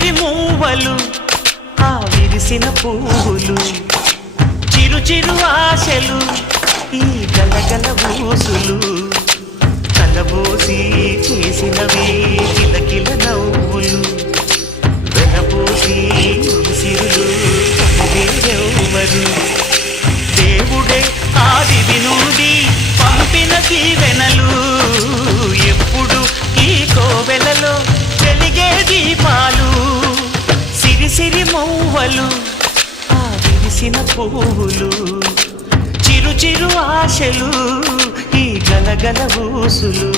సిరి మూవలు ఆ విరిసిన పువ్వులు చిరు చిరు ఆశలు ఈ గలగల ఊసులు కలబోసి చేసినవి కిలకిల నవ్వులు వెనబోసి సిరులు ఎవరు దేవుడే ఆదివి నుండి పంపిన దీవెనలు ఎప్పుడు ఈ కోవెలలో వెలిగే దీపాలు సిరి సిరి మౌవలు ఆ విరిసిన పువ్వులు చిరు చిరు ఆశలు ఈ గలగల ఊసులు